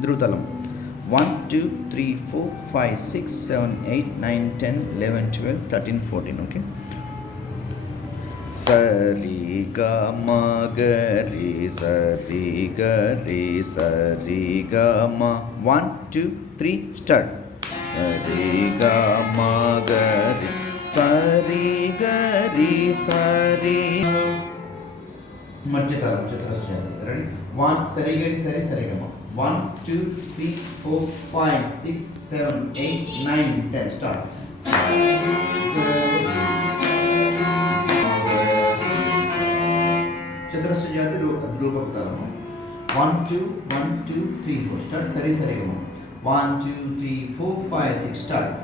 ధృతలం 1 2 3 4 5 6 7 8 9 10 11 12 13 14. Okay. Sari ga ma ga re sari ga re sari ga ma. 1 2 3 start. Sari ga ma ga re sari ga re sari. మధ్యతాళం చతురస్రం. రెడీ 1 సరి గరి సరి సరి గమ 1 2 3 4 5 6 7 8 9 10 స్టార్ట్. చతురస్ర జాతి రూపక తాళము 1 2 1 2 3 4 స్టార్ట్. సరి సరి గమ 1 2 3 4 5 6 స్టార్ట్.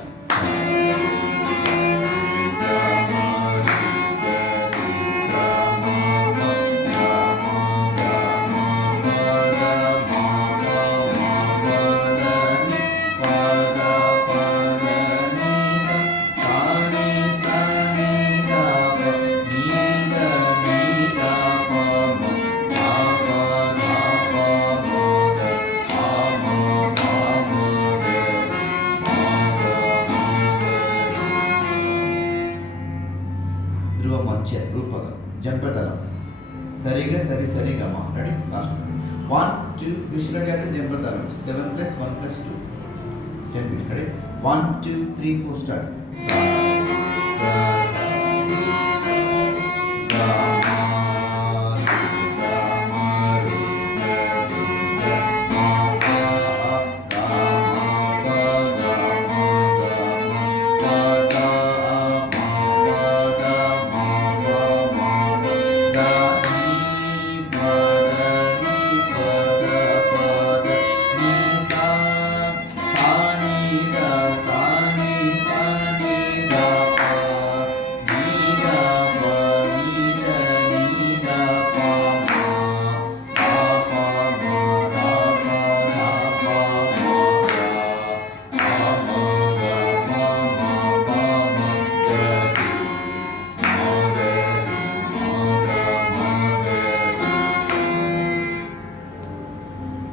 ధ్రువ మధ్య రూపక జంపతలం సరిగా సరి సరి గమ. రెడీ లాస్ట్ 1 2 మిశ్ర జాతి జంపతలం 7 + 1 + 2 10 బీట్స్. Ready 1 2 3 4 start.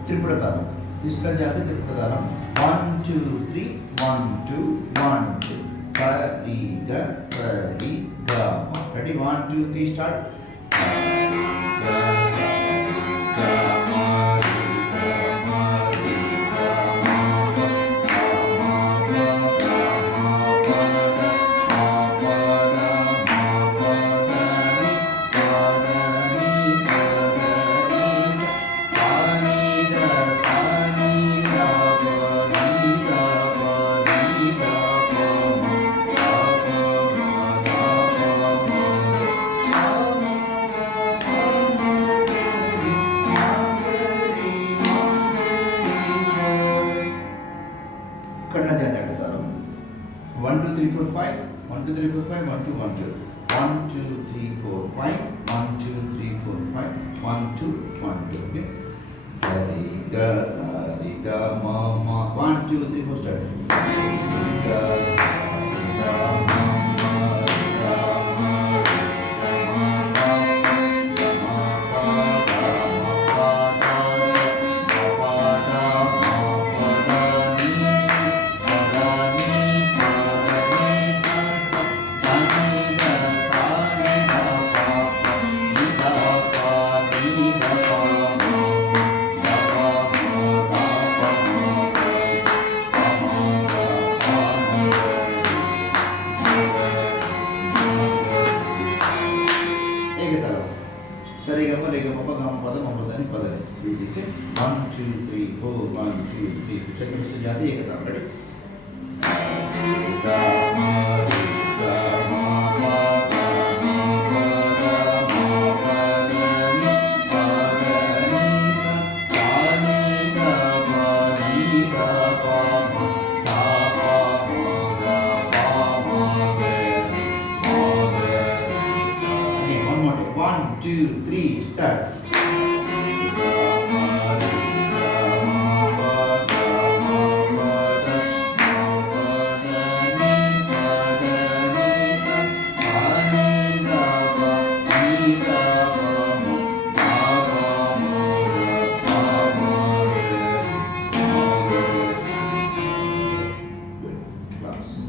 త్రిపుర తాళం తీసుకొని త్రిపుర తాళం 1 2 3 1 2 1 2 సరి గ సరి గ మ. రెడీ 1 2 3 స్టార్ట్. సరి గ సరి గ మ రి గ మ రి గ మ ప గ మ ప గ మ ప ద మ ప ద మ ప ద ని ప ద ని ప ద ని సా ని ద సా ని ద ప ని ద ప ని ద ప మ ద ప మ ద ప మ కన్నా జాతి ఆడతారు 1 2 3 4 5 1 2 3 4 5 1 2 1 2 1 2 3 4 5 1 2 3 4 5 1 2 1 2. Okay. Sari ga sari ga ma ma 1 2 3 4 start. Sari ga sari ga ma ma ga ma ga ma pa ga ma pa ga ma pa da ma pa da ma pa da ni pa da ni pa da ni sa sa sa ni da sa ni da pa pa ni da pa ni da pa ma da pa ma da pa ma ga pa ma ga pa ma ga ఏకతరం సరిగమ రిగమ గమ పద మపదని పదనిస్. ఈజీకి 1 2 3 4 1 2 3 చతురస్ర జాతి ఏకతాళం. రెడీ సరి గ మ రి గ మ ప గ మ ప ద మ ప ద ని ప ద ని సా సా ని ద ప ని ద ప మ ద ప మ గ ప మ గ రి మ గ రి సా. One more day. 1 2 3 start. Ga ma ri ga ma pa ga ma pa da ma pa da ni pa House.